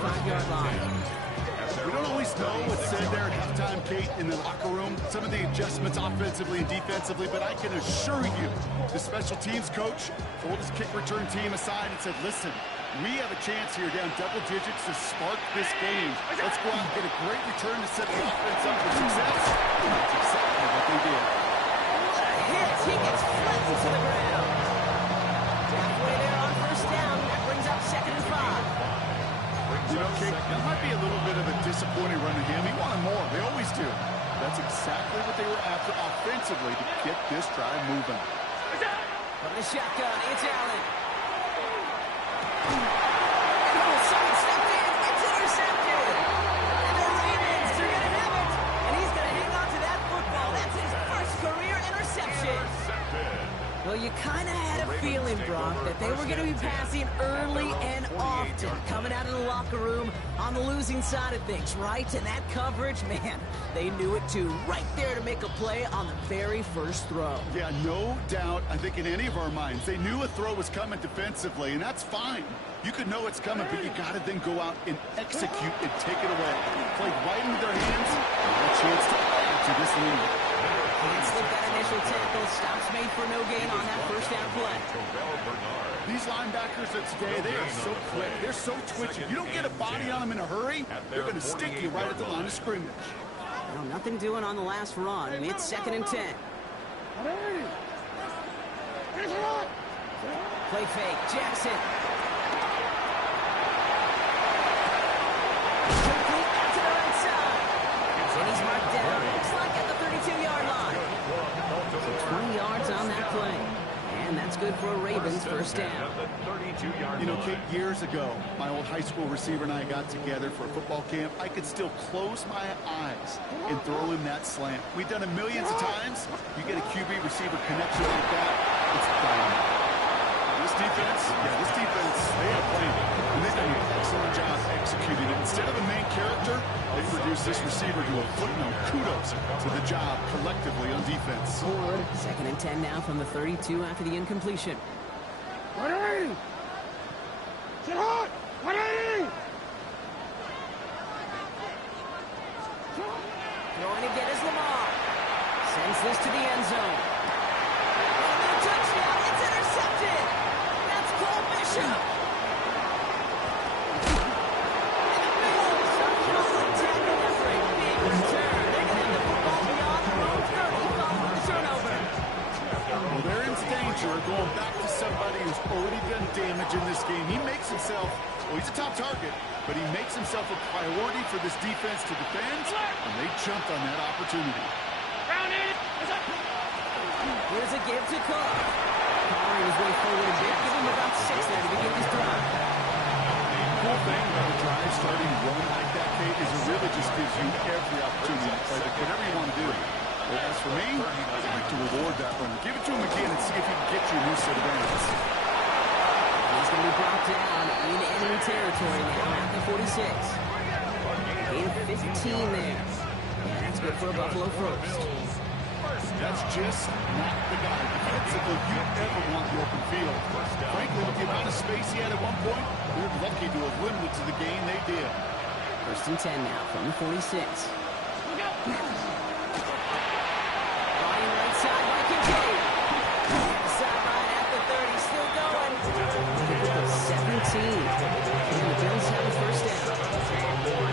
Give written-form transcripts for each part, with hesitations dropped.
35-yard line. We don't always know what's said there at halftime, Kate, in the locker room. Some of the adjustments offensively and defensively, but I can assure you the special teams coach pulled his kick return team aside and said, listen, we have a chance here down double digits to spark this game. Let's go out and get a great return to set the offense up for success. That's exactly what they did. What a hit. He gets flattened to the ground. Halfway there on first down. That brings up 2nd and 5. You know, Kate, that might be a little bit of a disappointing run to him. He wanted more. They always do. That's exactly what they were after offensively to get this drive moving. From the shotgun, it's Allen. Someone stepped in. It's intercepted. And the Ravens are going to have it. And he's going to hang on to that football. That's his first career interception. Well, you kind of had a feeling, Brock, that they were going to be passing early and often, coming out of the locker room on the losing side of things, right? And that coverage, man, they knew it too. Right there to make a play on the very first throw. Yeah, no doubt, I think in any of our minds, they knew a throw was coming defensively, and that's fine. You could know it's coming, but you got to then go out and execute and take it away. Played right into their hands, and a chance to add to this lead. Can't slip that initial tackle. Stops made for no gain on that first down play. These linebackers of today, they are so quick. They're so twitchy. You don't get a body on them in a hurry, they're going to stick you right at the line of scrimmage. Well, nothing doing on the last run, and it's 2nd and 10. Play fake. Jackson. Complete out to the right side. And he's marked down. Looks like at the 32-yard line. So 20 yards on that play. And that's good for a Ravens first down. You know, Kate, years ago, my old high school receiver and I got together for a football camp. I could still close my eyes and throw him that slant. We've done it millions of times. You get a QB receiver connection like that, it's done. This defense, they have played. And they've done an excellent job executing it. Instead of a main character, they produced this receiver to a footnote. Kudos to the job collectively on defense. 2nd and 10 now from the 32 after the incompletion. 180! Get hot! 180! Throwing again is Lamar. Sends this to the end zone. And the touchdown, it's intercepted. That's Cole Bishop. And the Bills are calling tackle after a big return. They're going to have the football beyond their own 30 following the turnover. Well, they're in danger of going back to somebody who's already done damage in this game. He makes himself, well, he's a top target, but he makes himself a priority for this defense to defend, and they jumped on that opportunity. Here's a give to Cook. Powering his way forward a bit. Give him about 6 there to begin this drive. The cool thing about a drive starting run like that, Kate, is it really just gives you every opportunity to play like whatever you want to do. But as for me, I'd like to reward that run. Give it to him again and see if he can get you a new set of hands. He's going to be brought down in enemy territory now at the 46. Gain of 15 there. And that's good for a Buffalo first. That's just not the guy defensively you ever want in the open field. Frankly, with the amount of space he had at one point, we were lucky to have limited to the game they did. 1st and 10 now from the 46. Flying right side by Kincaid. Sideline at the 30, still going. 17. And the Bills have a first down.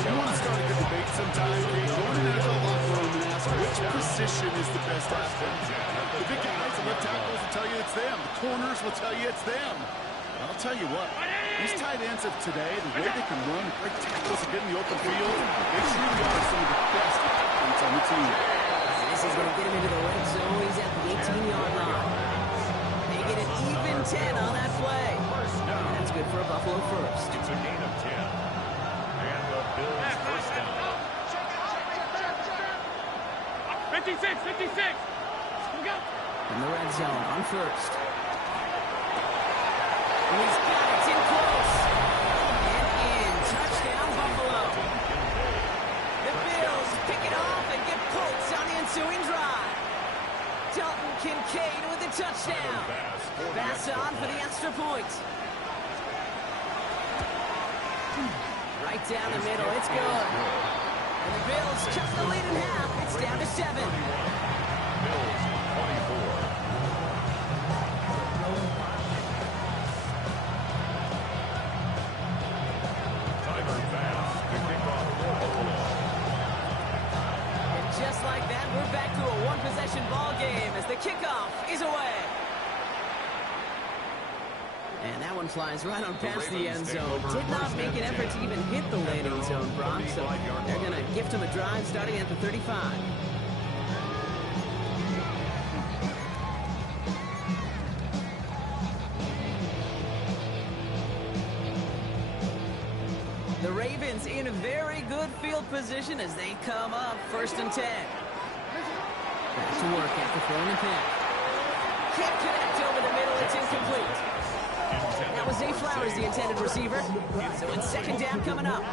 You want to start a good debate sometime, Kate. Go into the locker room and ask which position is the best athlete. The big guys, the left tackles will tell you it's them. The corners will tell you it's them. I'll tell you what, these tight ends of today, the way they can run, break tackles and get in the open field, they truly are some of the best athletes on the team. This is going to get him into the red zone. He's at the 18-yard line. They get an even 10 on that play. And that's good for a Buffalo first. It's a gain of 10. And the Bills first down. 56! 56! In the red zone on first. And he's got it. It's in close. And in. Touchdown, Buffalo. The Bills pick it off and get Colts on the ensuing drive. Dalton Kincaid with the touchdown. Pass on for the extra point. Right down the middle. It's good. And the Bills cut the lead in half. It's down to 7. Bills 24. Just like that, we're back to a one-possession ball game as the kickoff is away. And that one flies right on past the end zone. Did not make an effort to even hit the landing zone, Brock, so they're going to gift him a drive starting at the 35. The Ravens in a very good field position as they come up 1st and 10. Back to work after throwing the pick. Can't connect over the middle. It's incomplete. That was Zay Flowers, the intended receiver. So it's 2nd down coming up.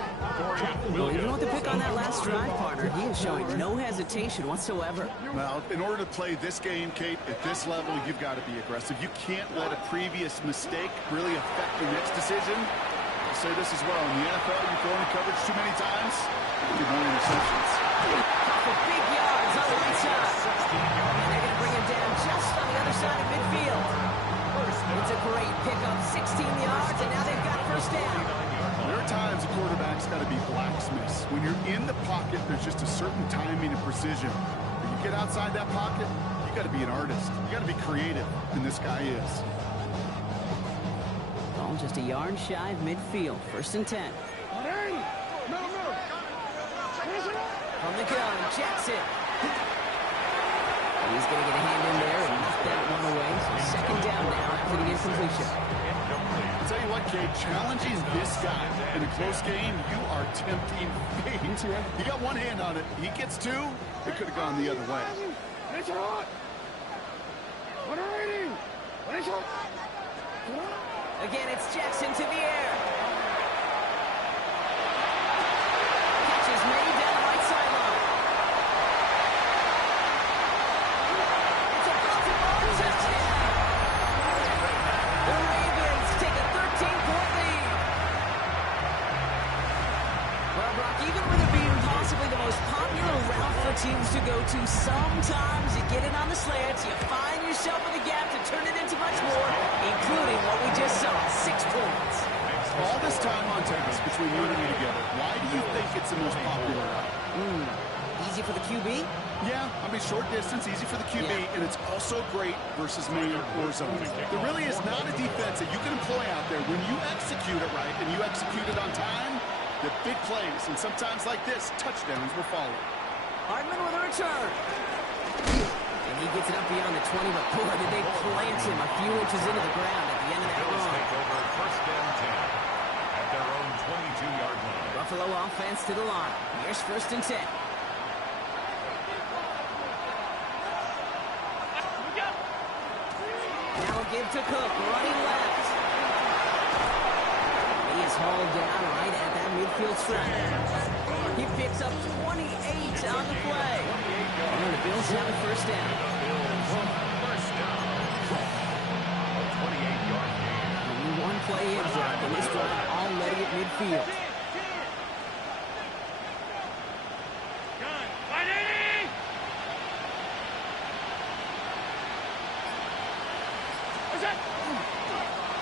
Well, even with the pick on that last drive, partner, he is showing no hesitation whatsoever. Well, in order to play this game, Kate, at this level, you've got to be aggressive. You can't let a previous mistake really affect the next decision. I'll say this as well. In the NFL, you throw in coverage too many times, you get more interceptions. For big yards on the right side. And they're going to bring him down just on the other side of midfield. It's a great pickup, 16 yards, and now they've got 1st down. There are times a quarterback's got to be blacksmiths. When you're in the pocket, there's just a certain timing and precision. When you get outside that pocket, you got to be an artist. You got to be creative, and this guy is. Ball just a yard shy of midfield, 1st and 10. From the gun, Jackson. He's going to get a hand in there and knock that one away. So 2nd down now after the incompletion. I'll tell you what, Kate, challenging this guy in a close game, you are tempting fate. He got one hand on it. He gets 2. It could have gone the other way. Again, it's Jackson to the air. Catch is made down the right sideline. It's a Baltimore touchdown. The Ravens take a 13-point lead. Well, Brock, even with it being possibly the most popular route for teams to go to, sometimes you get it on the slants, you find yourself in the gap to turn it into much more, including what we just saw, 6 points. All this time on task between you and me together, why do you think it's the most popular route? Easy for the QB? Yeah, I mean, short distance, easy for the QB, and it's also great versus man or zone. There really is not a defense that you can employ out there. When you execute it right and you execute it on time, the big plays, and sometimes like this, touchdowns will follow. Hardman with a return. And he gets it up beyond the 20, but boy, did they plant him a few inches into the ground at the end of that run. Take over 1st and 10 at their own 22-yard line. Buffalo offense to the line. Here's 1st and 10. Now a give to Cook, running left. He is hauled down right at that midfield stripe. He picks up 28 on the play. And the Bills have a 1st down. First down. A 28-yard gain. Only one play in, Brock, and this drive already at midfield.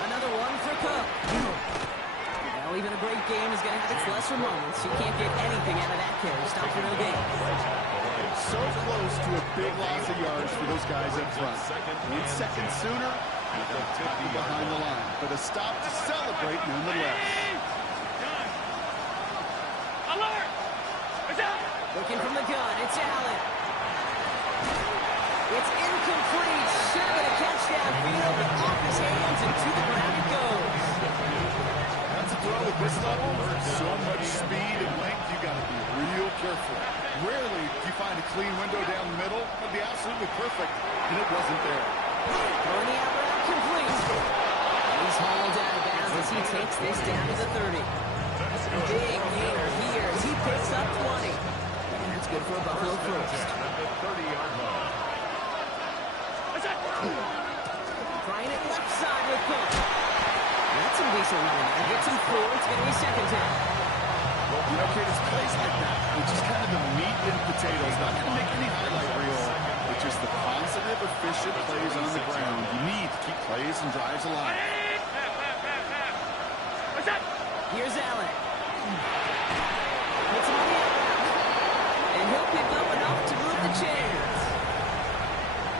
Another one for Cook. Well, even a great game is going to have its lesser moments. You can't get anything out of that carry. Stop for no gain. So close to a big loss of yards for those guys up front. 1 second sooner, they'll tip you behind the line. But a stop to celebrate nonetheless. Alert! Looking from the gun, it's Allen. It's incomplete. Should have been a catch downfield, but off his hands and to the ground it goes. That's a throw at this level. So much speed and length, you got to be real careful. Rarely do you find a clean window down the middle. That'd be absolutely perfect, and it wasn't there. Throwing the out route complete. He's hauled out of bounds as he takes this down to the 30. Big gainer here as he picks up 20. And that's good for a Buffalo first. At the 30-yard line. Trying it left side with Cook. That's some decent running there. Gets him 4. It's going to be 2nd down. You know, Kate, it's plays like that, which is kind of the meat and potatoes. Not going to make any highlight reel, but just the positive, efficient plays on the ground. You need to keep plays and drives alive. What's that? Here's Allen. Puts him on the outbound. And he'll pick up enough to move the chains.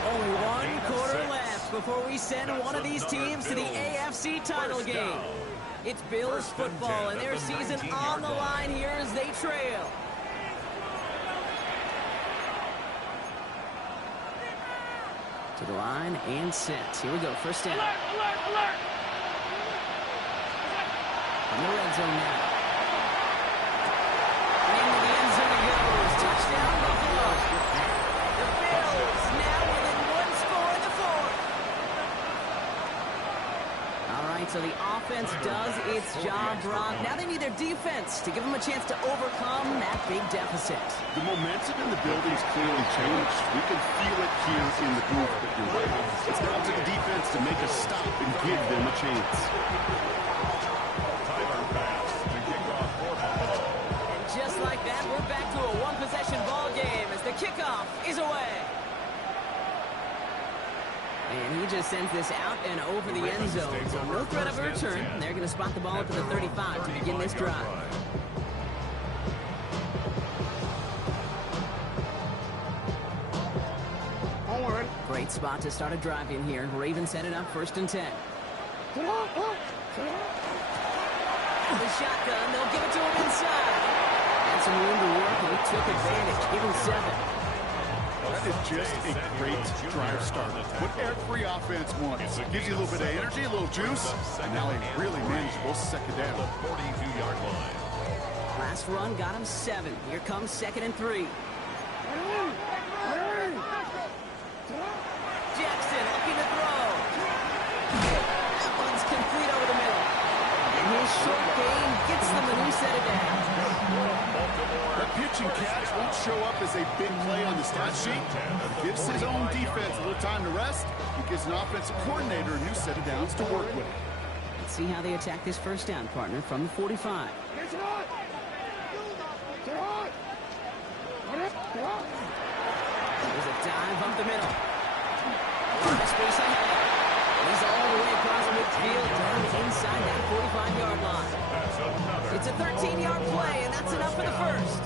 Only one quarter left before we send one of these teams to the AFC title game. It's Bills football, and their season on the line here as they trail. To the line and set. Here we go, first down. Alert, alert, alert! In the red zone now. Into the end zone it goes. Touchdown, Buffalo. The Bills now within one score in the fourth. All right, so the offense does its job, Brock. Now they need their defense to give them a chance to overcome that big deficit. The momentum in the building's clearly changed. We can feel it here in the booth, but you're right. It's now to the defense to make a stop and give them a chance. Just like that, we're back to a one-possession ball game as the kickoff is away. And he just sends this out and over the end zone. So no threat of a return. They're going to spot the ball up to the 35 to begin this drive. Onward. Great spot to start a drive in here. Ravens set it up 1st and 10. The shotgun, they'll give it to him inside. Had some room to work, and he took advantage. Give him 7. That is just a great drive starter. What every offense wants. Gives you a little bit of energy, a little juice, and now a really manageable second down. The 42-yard line. Last run got him 7. Here comes 2nd and 3. Jackson looking to throw. That one's complete over the middle. And his short game gets them the new set of down. The pitch and catch won't show up as a big play on the stat sheet. It gives his own defense a little time to rest. It gives an offensive coordinator a new set of downs to work with. Let's see how they attack this first down, partner, from the 45. Get on! Get on! Get on! There's a dive up the middle. A lot of space ahead. He's all the way across midfield, down inside that 45-yard line. It's a 13-yard play, and that's enough for the first.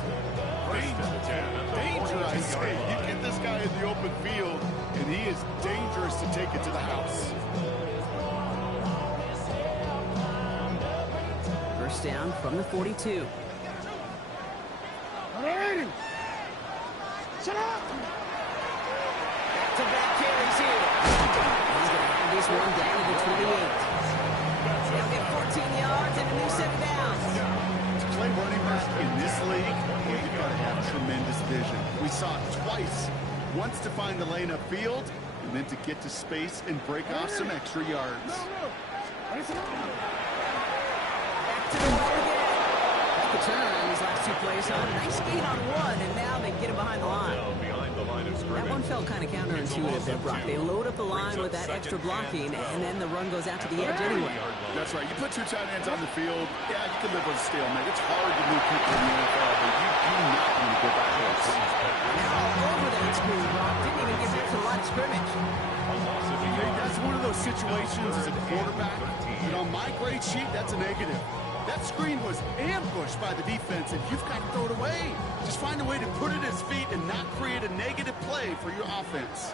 Danger, I say. You get this guy in the open field, and he is dangerous to take it to the house. First down from the 42. Shut up! Back-to-back carries here. He's going to have this one down to the 28. They'll get 14 yards and a new set of downs. To play running back in this league, you've got to have tremendous vision. We saw it twice. Once to find the lane upfield, and then to get to space and break off some extra yards. Back to the ball again. The turnaround these last 2 plays, huh? Nice gain on one, and now they get him behind the line. That one felt kind of counterintuitive there, Brock. They load up the line with that extra blocking, and then the run goes out to the edge anyway. That's right. You put 2 tight ends on the field, yeah, you can live with a stalemate. It's hard to move people in the NFL, but you do not want to go backwards. All over that screen, Brock. Didn't even get back to the line of scrimmage. Hey, that's one of those situations as a quarterback. And on my grade sheet, that's a negative. That screen was ambushed by the defense, and you've got to throw it away. Just find a way to put it at his feet and not create a negative play for your offense.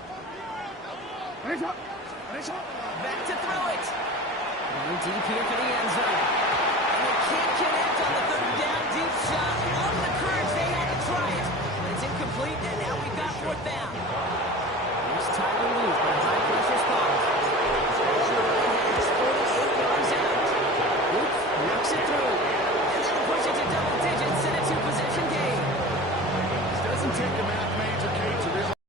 Back to throw it. Going deep here for the end zone. And they can't connect on the 3rd down deep shot. All the courage they had to try it. But it's incomplete, and now we've got 4th down. Here's Tyler Luke on a high-pressure spot. It's 48 yards out. Luke knocks it through. And that'll push it to double digits in a 2-possession game. It doesn't take a math major, Kate, to realize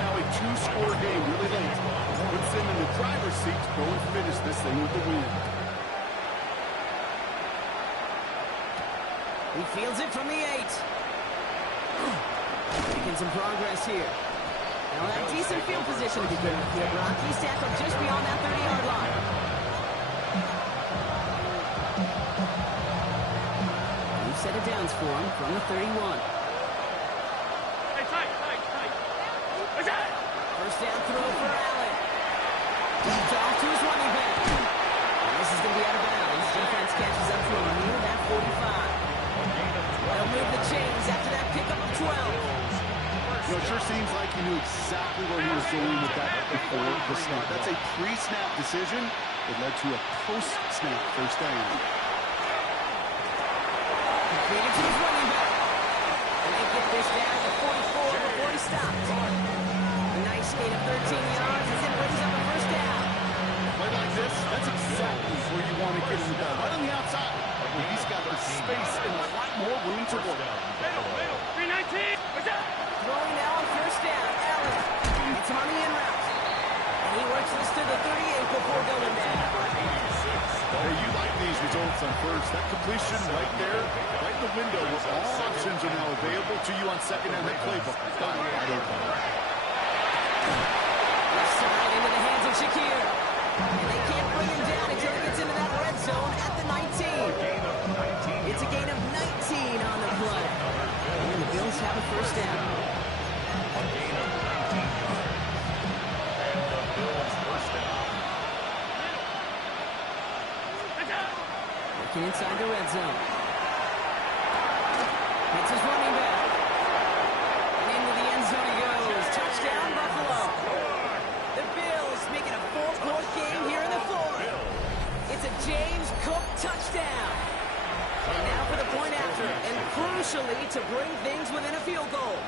now a 2-score game really late. Puts them in the driver's seat to go and finish this thing with the win. He fields it from the 8. Making some progress here. Now that decent field position to begin with here, Brock. He's tackled just beyond that 30-yard line. downs for him from the 31. Hey, tight. What's that? First down throw for Allen. Dumped off to his running back. And this is going to be out of bounds. Defense catches up to him near that 45. They'll move the chains after that pickup of 12. It sure seems like he knew exactly where he was going with that before the snap. That's a pre-snap decision that led to a post-snap first down. Completed to his running back. And they get this down to 44 before he stops. A nice gain of 13 yards as it brings up a first down. Play like this, that's exactly where you want to get him the ball. Right on the outside. Where he's got the space and a lot more room to work. Middle. 319. What's that? Throwing now on first down. Allen. It's him on the in route. And he works this to the 38 before going down. Hey, you like these results on first. That completion right there, right in the window where all options are now available to you on second down. That playbook. Got it right open. Left side into the hands of Shakir. And they can't bring him down until he gets into that red zone at the 19. It's a gain of 19 on the play. And the Bills have a first down. A gain of 19 yards. And the Bills first down. Working inside the red zone. It's his running back. And into the end zone he goes. Touchdown, Buffalo. The Bills make it a 4-point game here in the fourth. It's a James Cook touchdown. And now for the point after, and crucially to bring things within a field goal.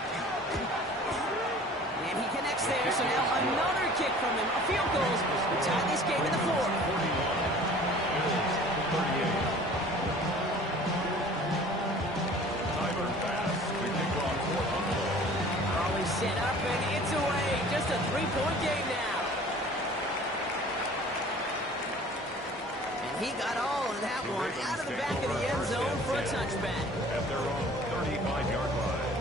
And he connects there, so now another kick from him. A field goal to tie this game in the fourth. 38. Timer pass to kick off for Buffalo. Always set up, and it's away. Just a 3-point game now. And he got all of that one out of the back of the end zone for a touchback. At their own 35-yard line.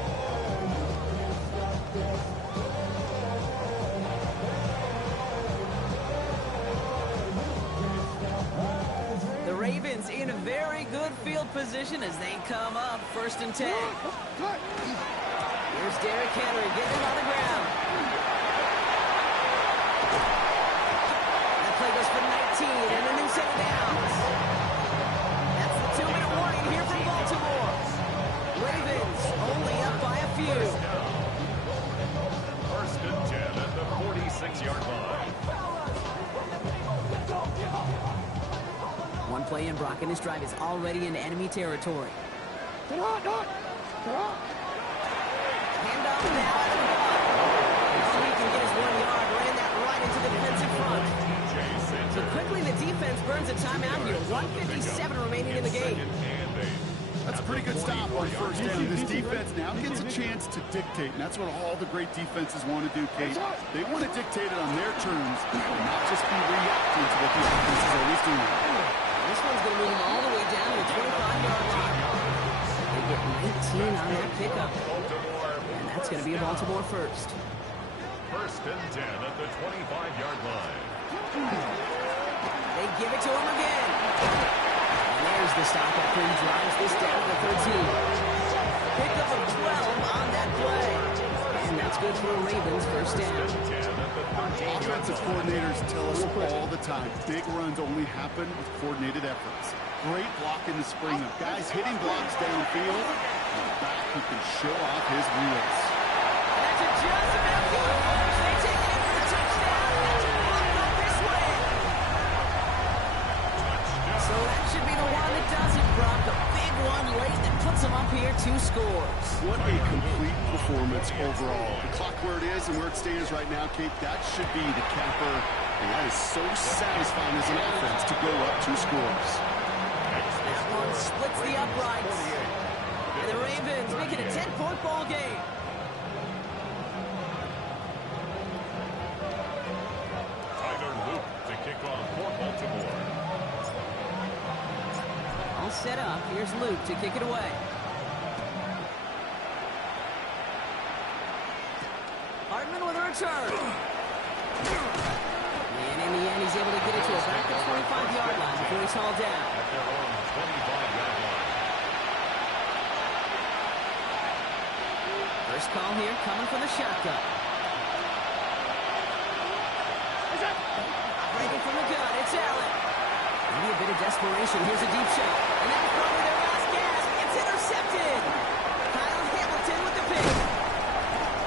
The Ravens in a very good field position as they come up 1st and 10. Here's Derrick Henry getting him on the ground. That play goes for 19 and a new set of downs. That's the 2-minute warning here from Baltimore. Ravens only up by a few. 1st and 10 at the 46-yard line. One play in, Brock, and this drive is already into enemy territory. They're on. Handoff now at the block. Now he can get his 1 yard, ran that right into the defensive front. So quickly the defense burns a timeout here. 1:57 remaining in the game. That's a pretty good stop on first down. This defense now gets a chance to dictate, and that's what all the great defenses want to do, Kate. They want to dictate it on their terms and not just be reacting to what the offense is always doing. This one's going to move him all the way down to the 25-yard line. They get 19 on that pickup. And that's going to be a Baltimore first. 1st and 10 at the 25-yard line. They give it to him again. And there's the stop after he drives this down to the 13. Pickup of 12 on that play. And that's good for the Ravens first down. Offensive coordinators tell us all the time, big runs only happen with coordinated efforts. Great block in the spring of guys hitting blocks downfield, and a back who can show off his wheels. That's a just about beautiful. They take it in for the touchdown. That's a block up this way. So that should be the one that does it, Brock. A big one late that puts him up here 2 scores. What a complete performance overall. The clock where it is and where it stands right now, Kate, that should be the capper. And that is so satisfying as an offense to go up 2 scores. That one splits the uprights. And the Ravens make it a 10-point ball game. Tyler Luke to kick off for Baltimore. All set up. Here's Luke to kick it away. Hartman with a return. And in the end, he's able to get it to about the 25-yard line before he's hauled down. At their own 25-yard line. First call here coming from the shotgun. Operating from the gun, it's Allen. Maybe a bit of desperation. Here's a deep shot. And then from their last gasp, it's intercepted. Kyle Hamilton with the pick.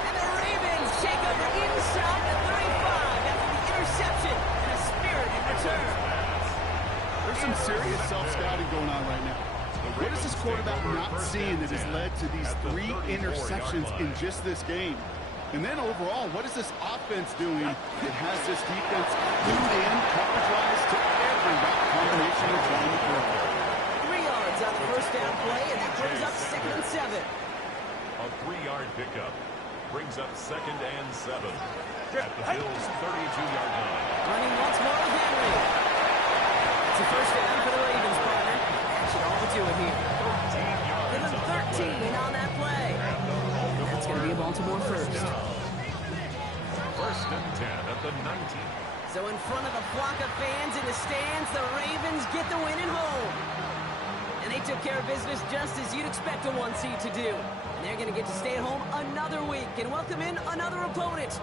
And the Ravens shake over inside the 35 after the interception and a spirited return. There's some serious self-scouting going on right now. What is this quarterback not seeing that has led to these 3 interceptions in just this game? And then overall, what is this offense doing that has this defense glued in, coverage-wise, to every combination of trying to throw? 3 yards on the first down play, and that brings up 2nd and 7. A 3-yard pickup brings up 2nd and 7 at the Bills' 32-yard line. Running once more with Henry. It's a first down for the Ravens, partner. That should all do it here. 13 yards. Give him 13 on that play. That's going to be a Baltimore first. 1st and 10 at the 19. So in front of the flock of fans in the stands, the Ravens get the win at home. And they took care of business just as you'd expect a 1 seed to do. And they're going to get to stay at home another week and welcome in another opponent.